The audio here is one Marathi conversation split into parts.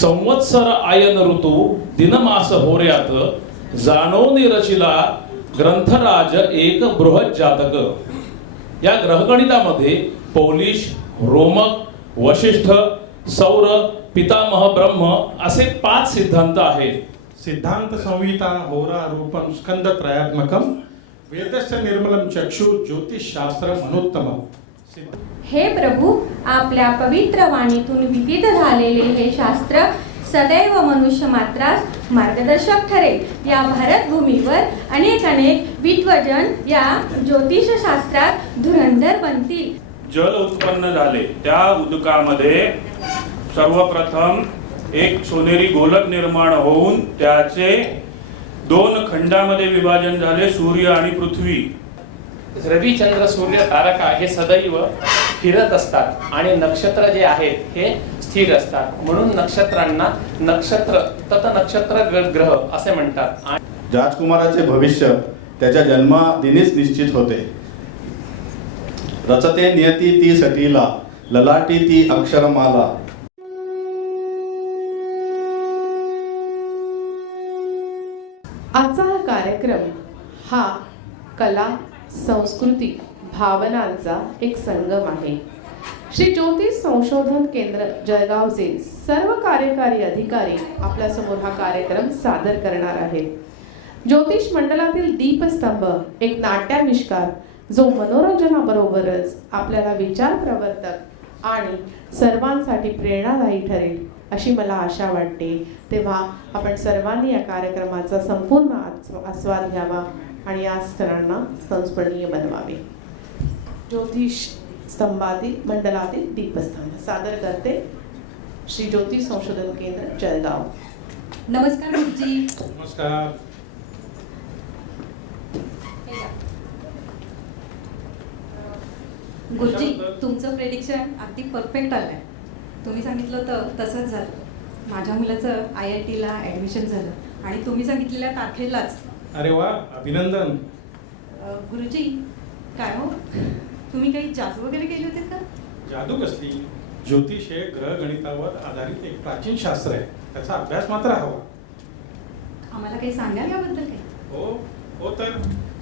संवत्सर आयन ऋतू दिनमास होर्यात जाणवनी रचिला ग्रंथराज एक बृहत जातक. या ग्रहगणितामध्ये पौलिश रोमक वशिष्ठ सौर पितामह ब्रह्म असे पाच सिद्धांत आहेत. सिद्धांत संहिता होरा रूपम स्कंद त्रयात्मकम वेदस्य निर्मलम चक्षु ज्योतिषशास्त्र मनोत्तमम. हे प्रभू आपल्या पवित्र वाणीतून विदित झालेले हे शास्त्र सदैव मनुष्य मात्रास मार्गदर्शक ठरेल. या भारतभूमीवर अनेक अनेक विद्वजन या ज्योतिषशास्त्रात धुरंधर बनतील. जल उत्पन्न झाले. त्या उदकामध्ये सर्वप्रथम एक सोनेरी गोलक निर्माण होऊन त्याचे दोन खंडामध्ये विभाजन झाले सूर्य आणि पृथ्वी. रवी चंद्र सूर्य तारका हे सदैव फिरत असतात आणि नक्षत्र जे आहेत हे स्थिर असतात. म्हणून नक्षत्रांना नक्षत्र तत नक्षत्र ग्रह असे म्हणतात. आणि राजकुमाराचे भविष्य त्याच्या जन्मादिनीच निश्चित होते. रचते नियती ती सटीला ललाटी ती अक्षरमाला. आजचा हा कार्यक्रम हा कला संस्कृती भावनांचा एक संगम आहे. श्री ज्योतिष संशोधन केंद्र जळगावचे सर्व कार्यकारी अधिकारी आपल्यासमोर हा कार्यक्रम सादर करणार आहेत. ज्योतिष मंडळातील दीपस्तंभ एक नाट्याविष्कार जो मनोरंजनाबरोबरच आपल्याला विचार प्रवर्तक आणि सर्वांसाठी प्रेरणादायी ठरेल अशी मला आशा वाटते. तेव्हा आपण सर्वांनी या कार्यक्रमाचा संपूर्ण आस्वाद घ्यावा. आणि या सणांना संस्मरणीय बनवावे. ज्योतिष स्तंभातील मंडळातील दीपस्तंभ सादर करते श्री ज्योतिष संशोधन केंद्र जळगाव. नमस्कार गुरुजी. नमस्कार. गुरुजी तुमचं प्रेडिक्शन अगदी परफेक्ट आलंय. तुम्ही सांगितलं होतं तसंच झालं. माझ्या मुलाचं आय आय टीला ॲडमिशन झालं. आणि तुम्ही सांगितलेल्या तारखेलाच अरे वा अभिनंदन. गुरुजी काय हो? तुम्ही काही जादू वगैरे केली होते का? जादू कसली? ज्योतिष हे ग्रहगणितावर आधारित एक प्राचीन शास्त्र आहे. त्याचा अभ्यास मात्र हवा. आम्हाला काही सांगाल याबद्दल काही? हो हो तर.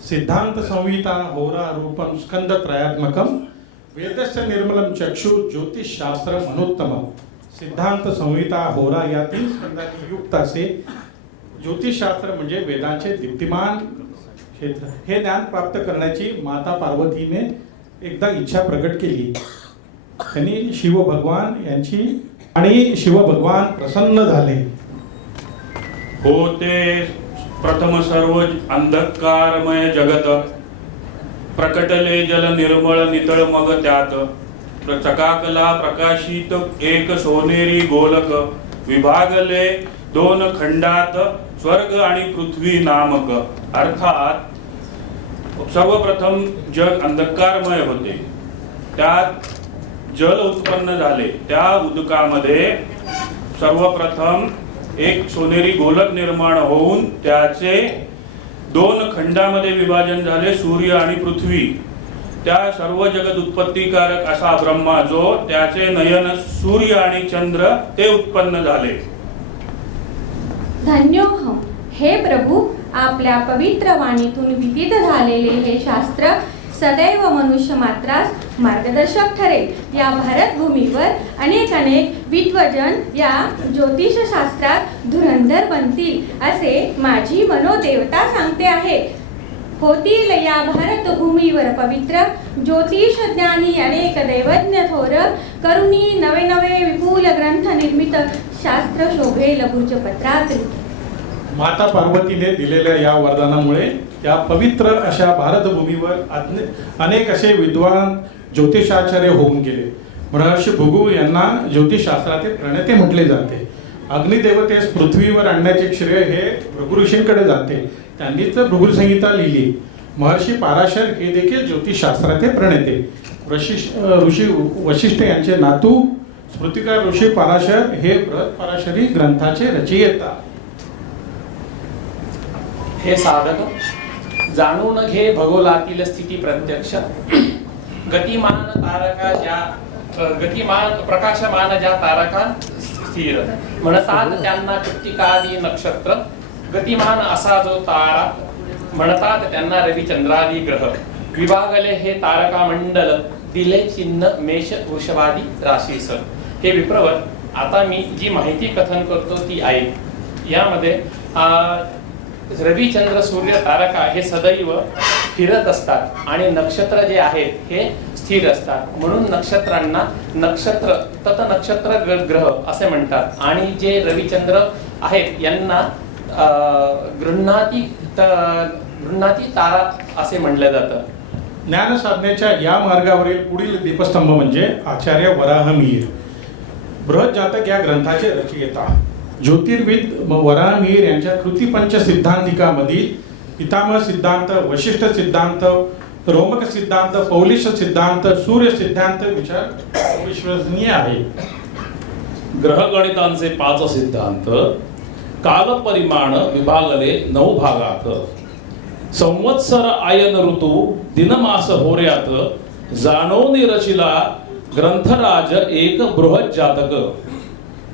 सिद्धांत संहिता होरा रूपम स्कंद त्रयात्मकम वेदस्य निर्मलम चक्षु ज्योतिषशास्त्र मनोत्तमम. सिद्धांत संहिता होरा या तीन स्कंदांनी युक्त असे ज्योतिषशास्त्र म्हणजे वेदांचे दीप्तिमान क्षेत्र. हे ज्ञान प्राप्त करण्याची माता पार्वतीने एकदा इच्छा प्रकट केली. त्यांनी शिव भगवान यांची आणि शिव भगवान प्रसन्न झाले. होते प्रथम सर्व अंधकारमय जगत. प्रकटले जल निर्मळ नितळ मग त्यात. चकाकला प्रकाशित एक सोनेरी गोलक. विभागले दोन खंडात. स्वर्ग आणि पृथ्वी नामक अर्थात सर्वप्रथम जग अंधकारमय होते. त्यात जल उत्पन्न झाले. त्या उदकामध्ये सर्वप्रथम एक सोनेरी गोलक निर्माण होऊन त्याचे दोन खंडामध्ये विभाजन झाले सूर्य आणि पृथ्वी. त्या सर्व जगत उत्पत्तीकारक असा ब्रह्मा जो त्याचे नयन सूर्य आणि चंद्र ते उत्पन्न झाले. धन्योहम हे प्रभू आपल्या पवित्र वाणीतून विदित झालेले हे शास्त्र सदैव मनुष्य मात्रास मार्गदर्शक ठरेल. या भारतभूमीवर अनेक अनेक विद्वजन या ज्योतिषशास्त्रात धुरंधर बनतील असे माझी मनोदेवता सांगते आहे होतील या भारतभूमीवर पवित्र ज्योतिष ज्ञानी अनेक दैवज्ञ थोर करुणी नवे नवे विपुल ग्रंथ निर्मित शास्त्र शोभेल भुजपत्रात माता पार्वतीने दिलेल्या या वरदानामुळे या पवित्र अशा भारतभूमीवर अनेक असे विद्वान ज्योतिषाचार्य होऊन गेले. महर्षी भुगू यांना ज्योतिषशास्त्रातील प्रणेते म्हटले जाते. अग्निदेवतेस पृथ्वीवर आणण्याचे श्रेय हे भृगुऋषींकडे जाते. त्यांनीच भृगु संहिता लिहिली. महर्षी पाराशर हे देखील ज्योतिषशास्त्राचे प्रणेते. वशिष्ठ ऋषी वशिष्ठ यांचे नातू स्मृतिकार ऋषी पाराशर हे बृहत पाराशरी ग्रंथाचे रचयिता. हे साधक जाणून घे भगोलातील स्थिती प्रत्यक्ष. गतिमान तारका ज्या गतिमान प्रकाशमान ज्या तारका स्थिर. म्हणतात त्यांना कृत्तिकादी नक्षत्र. गतिमान असा जो तारा म्हणतात त्यांना रविचंद्रादी ग्रह. विभागले हे तारका मंडल दिले चिन्ह मेष वृषभादी राशीस हे विप्रवर आता मी जी माहिती कथन करतो ती आहे. यामध्ये रविचंद्र सूर्य तारका हे सदैव फिरत असतात आणि नक्षत्र जे आहेत हे स्थिर असतात. म्हणून नक्षत्रांना नक्षत्र तत नक्षत्र ग्रह असे म्हणतात. आणि जे रविचंद्र आहेत यांना गृह्णाती त- गृह्णाती तारा असे म्हटलं जातं. ज्ञान साधनेच्या या मार्गावरील पुढील दीपस्तंभ म्हणजे आचार्य वराहमीर. बृहत जातक या ग्रंथाचे रचयिता. ज्योतिर्विद वराहमीर यांच्या कृतीपंच सिद्धांतिकामधील पितामह सिद्धांत वशिष्ठ सिद्धांत रोमक सिद्धांत पौलिश सिद्धांत सूर्य सिद्धांत विचार विश्वसनीय आहे. ग्रहगणितांचे पाच सिद्धांत कालपरिमाण विभागले नऊ भागात. संवत्सर आयन ऋतू दिनमास होर्यात जाणवनी रचिला ग्रंथराज एक बृहत जातक.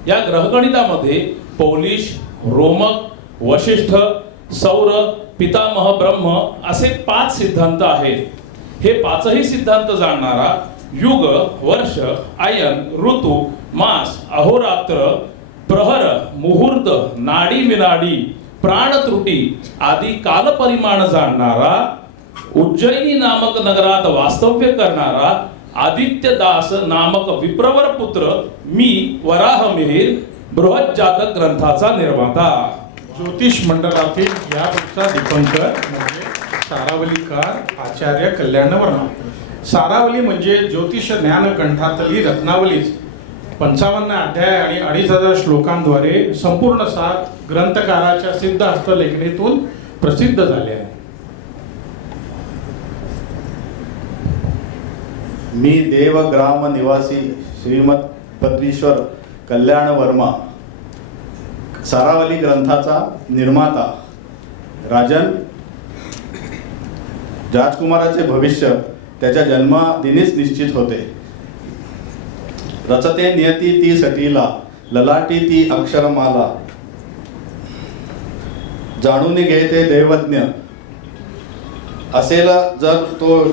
या ग्रहगणितामध्ये पौलिश रोमक वशिष्ठ सौर पितामह ब्रह्म असे पाच सिद्धांत आहेत. हे पाचही सिद्धांत जाणणारा युग वर्ष आयन ऋतू मास अहोरात्र प्रहर मुहूर्त नाडी विनाडी प्राण त्रुटी आदी कालपरिमाण जाणणारा उज्जैनी नामक नगरात वास्तव्य करणारा आदित्य दास नामक विप्रवर पुत्र मी वराह मिहीर बृहत जातक ग्रंथाचा निर्माता. ज्योतिष मंडळातील या दीपंकर म्हणजे सारावलीकार आचार्य कल्याण वर्मा सारावली म्हणजे ज्योतिष ज्ञानकंठातली रत्नावलीच. पंचावन्न अध्याय आणि अडीच हजार श्लोकांद्वारे संपूर्ण सात ग्रंथकाराच्या सिद्ध हस्तलेखनीतून प्रसिद्ध झाले आहे. मी देवग्राम निवासी श्रीमत पद्रीश्वर कल्याण वर्मा सारावली ग्रंथाचा निर्माता राजन राजकुमाराचे भविष्य त्याच्या जन्मादिनीच निश्चित होते. रचते नियती ती सटीला ललाटी ती अक्षरमाला. जाणून घेते देवज्ञ. दैवज्ञ असेल जर तो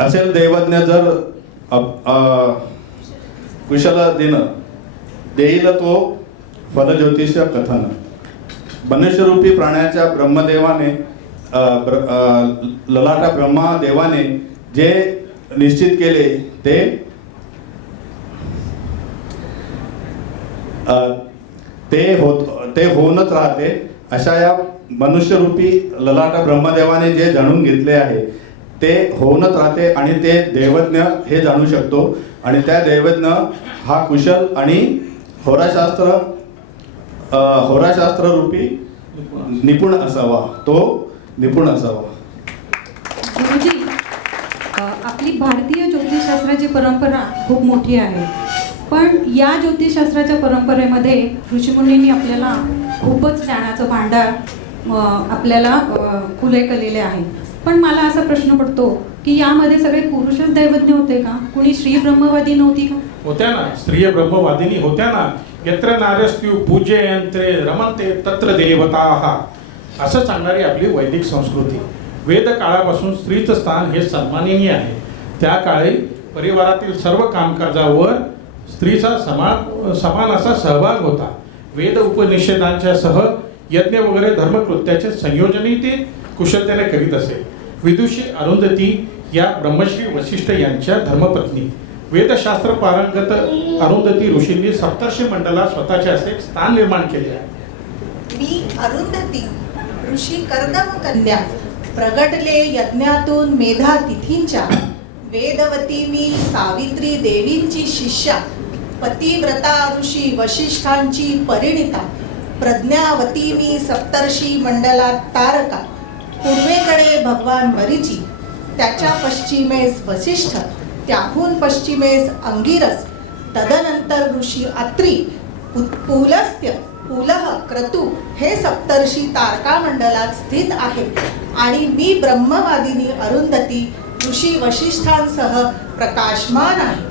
असेल दैवज्ञ जर कुशल दिन देईल तो फलज्योतिष कथन. मनुष्यरूपी प्राण्याच्या ब्रह्मदेवाने ब्र- ललाटा ब्रह्मादेवाने जे निश्चित केले ते ते होत ते होऊनच राहते. अशा या मनुष्यरूपी ललाटा ब्रह्मदेवाने जे जाणून घेतले आहे ते होऊनच राहते आणि ते दैवज्ञ हे जाणू शकतो. आणि त्या दैवज्ञ हा कुशल आणि होराशास्त्र होराशास्त्ररूपी होराशास्त्र रूपी निपुण असावा. तो निपुण असावा. आपली भारतीय ज्योतिषशास्त्राची परंपरा खूप मोठी आहे. पण या ज्योतिषशास्त्राच्या परंपरेमध्ये ऋषीमुनींनी आपल्याला खूपच ज्ञानाचं भांडार आपल्याला खुले केलेले आहे. पण मला असा प्रश्न पडतो की यामध्ये सगळे पुरुषच दैवज्ञ होते का? कुणी स्त्री ब्रह्मवादी नव्हती का? होत्या ना. स्त्रिय ब्रह्मवादिनी होत्या ना. यत्र नारस्त्यू पूजयंत्रे रमन्ते तत्र देवता. असं सांगणारी आपली वैदिक संस्कृती. वेद काळापासून स्त्रीचं स्थान हे सन्माननीय आहे. त्या काळी परिवारातील सर्व कामकाजावर स्त्रीचा समान समान असा सहभाग होता. वेद उपनिषेदांच्या सह यज्ञ वगैरे धर्मकृत्याचे संयोजनही ते कुशलतेने करीत असे. विदुषी अरुंधती या ब्रह्मश्री वशिष्ठ यांच्या धर्मपत्नी. वेदशास्त्र पारंगत अरुंधती ऋषींनी सप्तर्षी मंडळात स्वतःचे असे एक स्थान निर्माण केले आहे. मी अरुंधती ऋषी कर्दम कन्या प्रगटले यज्ञातून मेधा तिथींच्या वेदवती मी सावित्री देवींची शिष्या पतिव्रता ऋषी वशिष्ठांची परिणिता प्रज्ञावती मी सप्तर्षी मंडलात तारका पूर्वेकडे भगवान मरीची त्याच्या पश्चिमेस वसिष्ठ त्याहून पश्चिमेस अंगिरस तदनंतर ऋषी अत्री पुलस्त्य पुलह क्रतू हे सप्तर्षी तारका मंडलात स्थित आहे. आणि मी ब्रह्मवादिनी अरुंधती ऋषी वशिष्ठांसह प्रकाशमान आहे.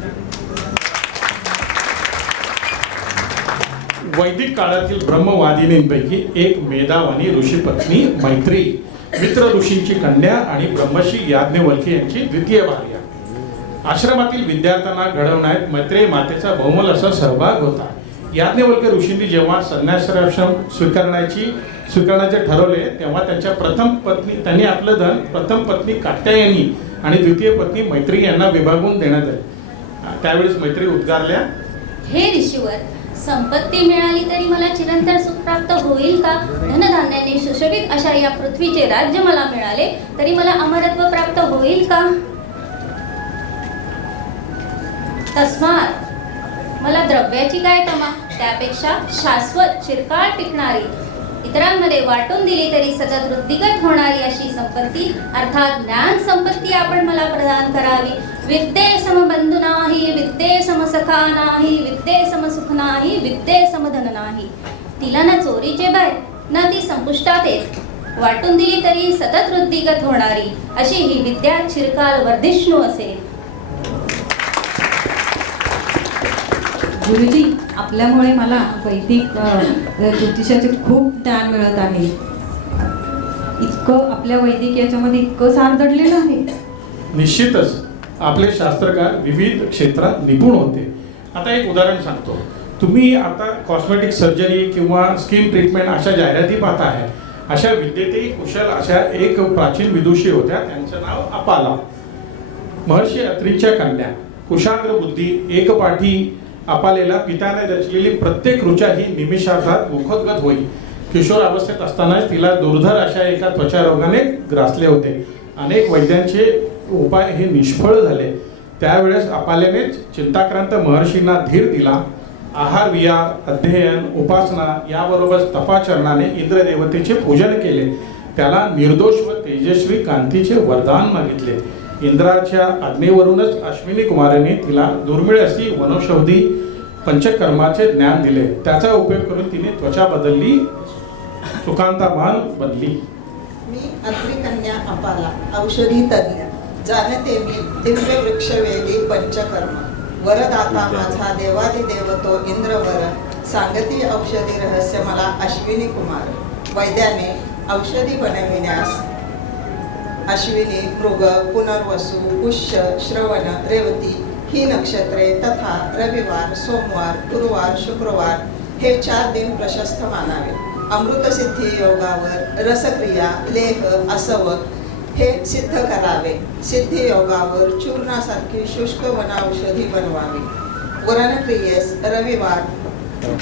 वैदिक काळातील ब्रह्मवादिनींपैकी एक मेधावानी ऋषीपत्नी मैत्री मित्र ऋषींची कन्या आणि ब्रह्मशी याज्ञवल्की यांची द्वितीय भार्या. आश्रमातील विद्यार्थ्यांना घडवण्यात मैत्रेय मातेचा बहुमल असा सहभाग होता. याज्ञवल्क्य ऋषींनी जेव्हा संन्यासाश्रम स्वीकारण्याची स्वीकारण्याचे ठरवले तेव्हा त्यांच्या प्रथम पत्नी त्यांनी आपलं धन प्रथम पत्नी कात्यायनी आणि द्वितीय पत्नी मैत्री यांना विभागून देण्यात आले. त्यावेळेस मैत्री उद्गारल्या हे ऋषीवर संपत्ती मिळाली तरी मला चिरंतर सुख प्राप्त होईल का? धनधान्याने सुशोभित अशा या पृथ्वीचे राज्य मला मिळाले तरी मला अमरत्व प्राप्त होईल का? तस्मात मला द्रव्याची काय तमा? त्यापेक्षा शाश्वत चिरकाळ टिकणारी इतरांमध्ये वाटून दिली तरी सतत वृद्धिगत होणारी अशी संपत्ती अर्थात ज्ञान संपत्ती आपण मला प्रदान करावी. विद्ये सम बंधू नाही विद्ये सम सखा नाही विद्ये सम सुख नाही विद्ये समधन नाही. तिला ना चोरीचे बाय ना ती संपुष्टात येत. वाटून दिली तरी सतत वृद्धिगत होणारी अशी ही विद्या चिरकाल वर्धिष्णू असेल. गुरुजी आपल्यामुळे मला वैदिक ज्योतिषाचे खूप ज्ञान मिळत आहे. इतकं आपल्या वैदिक याच्यामध्ये इतकं सार दडलेलं आहे. निश्चितच. आपले शास्त्रकार विविध क्षेत्रात निपुण होते. आता एक उदाहरण सांगतो. तुम्ही आता कॉस्मेटिक सर्जरी किंवा स्किन ट्रीटमेंट अशा जाहिराती पाहता आहे. अशा विद्येतही कुशल अशा एक प्राचीन विदुषी होत्या. त्यांचं नाव अपाला. महर्षी अत्रीच्या कन्या. कुशाग्र बुद्धी एकपाठी अपालेला पित्याने रचलेली प्रत्येक ऋचा ही निमिषार्धात मुखोद्गत होई. किशोर अवस्थेत असतानाच तिला दुर्धर अशा एका त्वचा रोगाने ग्रासले होते. अनेक वैद्यांचे उपाय हे निष्फळ झाले. त्यावेळेस अपालेने चिंताक्रांत महर्षींना धीर दिला. आहार विहार अध्ययन उपासना याबरोबर तपाचरणाने इंद्रदेवतेचे पूजन केले. त्याला निर्दोष व तेजस्वी कांतीचे वरदान मागितले. इंद्राच्या आज्ञेवरूनच अश्विनी कुमाराने तिला दुर्मिळ अशी वनौषधी पंचकर्माचे ज्ञान दिले. त्याचा उपयोग करून तिने त्वचा बदलली सुकांतामान बनली. मी अत्रिकन्या अपाला औषधी तज्ञ. जाणते मी दिव्य वृक्षवेली पंचकर्म. वरदाता माझा देवादिदेव तो इंद्रवर. सांगती औषधी रहस्य मला अश्विनी कुमार. वैद्याने औषधी बनविण्यास अश्विनी मृग पुनर्वसू पुष्य श्रवण रेवती ही नक्षत्रे तथा रविवार सोमवार गुरुवार शुक्रवार हे चार दिन प्रशस्त मानावे. अमृतसिद्धी योगावर रसक्रिया लेह असव हे सिद्ध करावे. सिद्धी योगावर चूर्णासारखी शुष्क वनौषधी बनवावी. वरणक्रियेस रविवार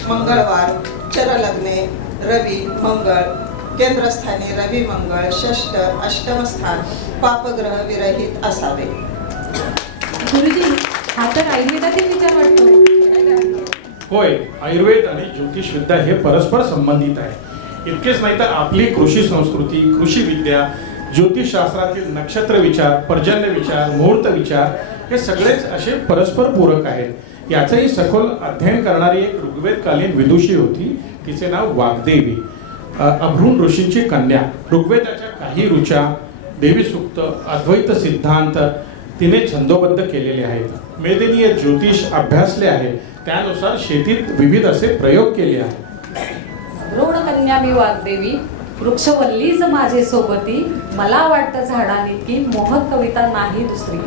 मंगळवार चरलग्ने रवी मंगळ केंद्रस्थानी रवी मंगळ षष्ट अष्टम स्थान पापग्रह विरहित असावे. गुरुजी हा तर आयुर्वेदातील विचार वाटतो होय आयुर्वेद आणि ज्योतिष विद्या हे परस्पर संबंधित आहे. इतकेच नाही तर आपली कृषी संस्कृती कृषी विद्या ज्योतिषशास्त्रातील नक्षत्र विचार पर्जन्य विचार मुहूर्त विचार हे सगळेच असे परस्पर पूरक आहेत. याचंही सखोल अध्ययन करणारी एक ऋग्वेदकालीन विदुषी होती. तिचे नाव वाग्देवी. अभ्रून ऋषींची कन्या. ऋग्वेदाच्या काही ऋचा देवीसूक्त अद्वैत सिद्धांत तिने छंदोबद्ध केलेले आहेत. मेदिनीय ज्योतिष अभ्यासले आहे. त्यानुसार शेतीत विविध असे प्रयोग केले आहेत. कन्या मी वाग्देवी वृक्षवल्लीच माझे सोबती मला वाटतं झाडांइतकी मोहक कविता नाही दुसरी.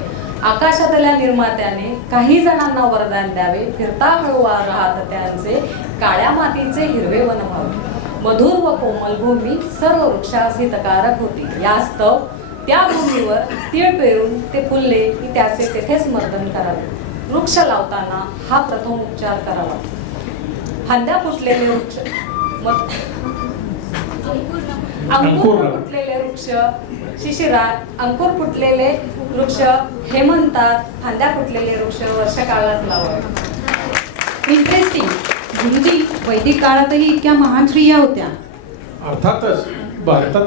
आकाशातल्या निर्मात्याने काही जणांना वरदान द्यावे फिरता हळूवार राहत त्यांचे काळ्या मातीचे हिरवे वन व्हावे. मधुर व कोमल भूमी सर्व वृक्षास हितकारक होती. यास्तव त्या भूमीवर तीळ पेरून ते फुलले की त्याचे तेथेच मर्दन करावे. वृक्ष लावताना हा प्रथम उपचार करावा. फांद्या फुटलेले वृक्ष अंकुर. फुटलेले वृक्ष शिशिरात अंकुर फुटलेले वृक्ष हेमंतात फांद्या फुटलेले वृक्ष वर्षकाळात लावावे इंटरेस्टिंग गुरुजी वैदिक काळातही इतक्या महान स्त्रिया होत्या. अर्थातच भारतात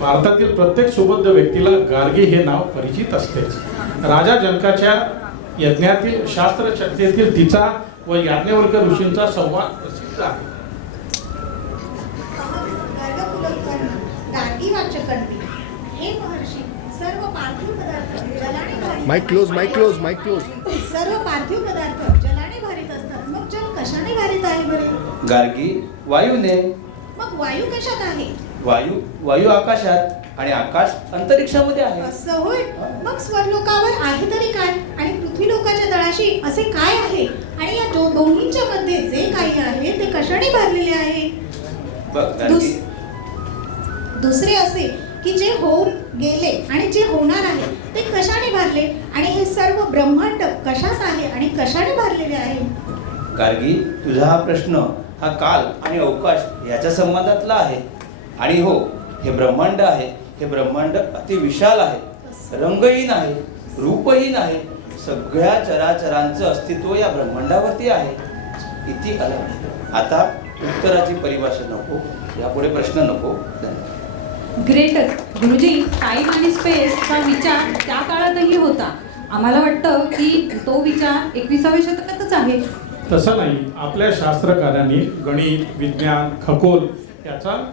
भारतातील प्रत्येक सुबद्ध व्यक्तीला गार्गी हे नाव परिचित असतेच. राजा जनकाच्या यज्ञातील शास्त्रचर्चेतील तिचा व याज्ञवल्क ऋषींचा संवाद प्रसिद्ध आहे. हे महर्षी सर्व पार्थिव पदार्थ जलाने भारित mic close mic close mic close. सर्व पार्थिव पदार्थ कशाने भारित आहे आहे बरे? गार्गी वायूने. मग वायू कशात आहे? वायू वायू आकाशात आणि आकाश अंतरिक्षामध्ये आहे. असं होय? मग स्वर्लोकावर आहे तरी काय? आणि पृथ्वी लोकाच्या तळाशी असे काय आहे? आणि या दो- दोन्हींच्या मध्ये जे काही आहे ते कशाने भरलेले आहे? बघ गार्गी. दुस- दुसरे असे की जे होऊन गेले आणि जे होणार आहे ते कशाने भरले? आणि हे सर्व ब्रह्मांड कशात आहे आणि कशाने भरलेले आहे? गार्गी तुझा हा प्रश्न हा काल आणि अवकाश याच्या संबंधातला आहे. आणि हो हे ब्रह्मांड आहे. हे ब्रह्मांड अति विशाल आहे. रंगहीन आहे. रूपहीन आहे. सगळ्या चराचरांचं अस्तित्व या ब्रह्मांडावरती आहे. किती अलग आता उत्तराची परिभाषा नको. यापुढे प्रश्न नको. ग्रेटर. गुरुजी टाईम आणि स्पेसचा विचार त्या काळातही होता. आम्हाला वाटतं की तो विचार एकविसाव्या शतकातच आहे. तसं नाही आपल्या शास्त्रकारांनी गणित विज्ञान खगोल याचा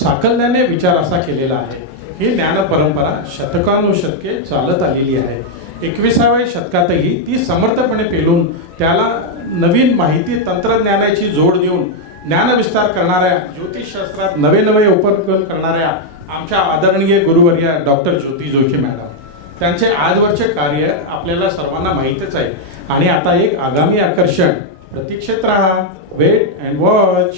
साकल्याने विचार असा केलेला आहे. ही ज्ञान परंपरा शतकानुशतके चालत आलेली आहे. एकविसाव्या शतकातही ती समर्थपणे पेलून त्याला नवीन माहिती तंत्रज्ञानाची जोड देऊन ज्ञानविस्तार करणाऱ्या ज्योतिषशास्त्रात नवे नवे उपक्रम करणाऱ्या आमच्या आदरणीय गुरुवर्या डॉक्टर ज्योती जोशी मॅडम. त्यांचे आजवरचे कार्य आपल्याला सर्वांना माहीतच आहे. आणि आता एक आगामी आकर्षण प्रतीक्षेत राहा वेट अँड वॉच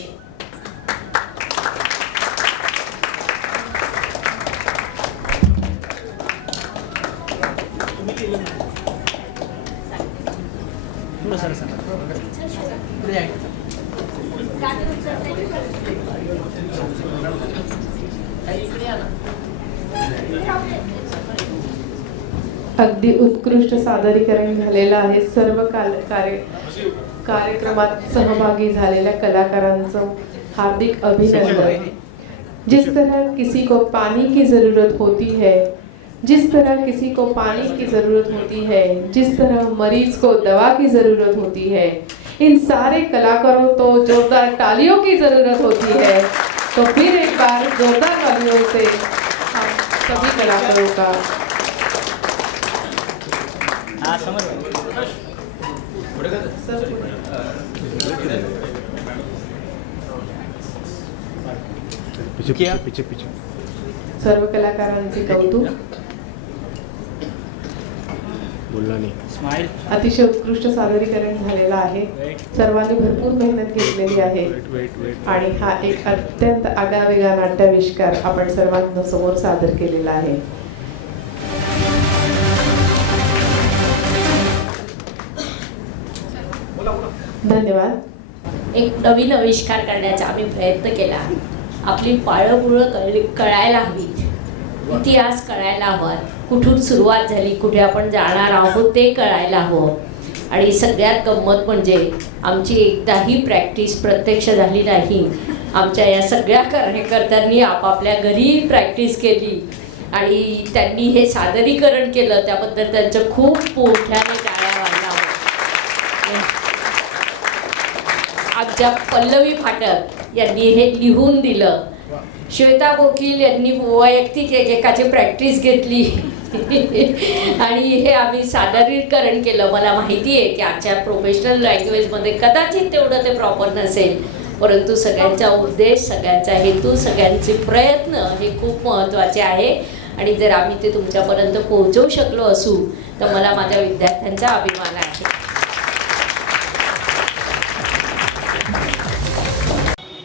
अगदी उत्कृष्ट सादरीकरण झालेलं आहे. सर्व काल कार्य कार्यक्रमात सहभागी कलाकारांचं हार्दिक अभिनंदन. जिस तरह किसी को पानी की ज़रूरत होती है, जिस तरह किसी को पानी की ज़रूरत होती है, जिस तरह मरीज़ को दवा की ज़रूरत होती है, इन सारे कलाकारों को जोरदार तालियों की ज़रूरत होती है। तो फिर एक बार जोरदार तालियों से हम सभी कलाकारों का सर्व कलाकारांचे कौतुक? अतिशय उत्कृष्ट सादरीकरण झालेलं आहे. सर्वांनी भरपूर मेहनत घेतलेली आहे. आणि हा एक अत्यंत आगळावेगळा नाट्याविष्कार आपण सर्वांना समोर सादर केलेला आहे. धन्यवाद. एक नवीन आविष्कार करण्याचा आम्ही प्रयत्न केला. आपली पाळंपुळं कळली कळायला हवी. इतिहास कळायला हवा. कुठून सुरुवात झाली कुठे आपण जाणार आहोत ते कळायला हवं. आणि सगळ्यात गंमत म्हणजे आमची एकदाही प्रॅक्टिस प्रत्यक्ष झाली नाही. आमच्या या सगळ्या कार्यकर्त्यांनी आपापल्या घरी प्रॅक्टिस केली. आणि त्यांनी हे सादरीकरण केलं त्याबद्दल त्यांचं खूप मोठ्याने टाळ्या वाजल्या आमच्या पल्लवी फाटक यांनी हे लिहून दिलं. श्वेता गोखील यांनी वैयक्तिक एकेकाची प्रॅक्टिस घेतली. आणि हे आम्ही सादरीकरण केलं. मला माहिती आहे की आजच्या प्रोफेशनल लँग्वेजमध्ये कदाचित तेवढं ते प्रॉपर नसेल. परंतु सगळ्यांचा उद्देश सगळ्यांचा हेतू सगळ्यांचे प्रयत्न हे खूप महत्त्वाचे आहे. आणि जर आम्ही ते तुमच्यापर्यंत पोहोचवू शकलो असू तर मला माझ्या विद्यार्थ्यांचा अभिमान आहे.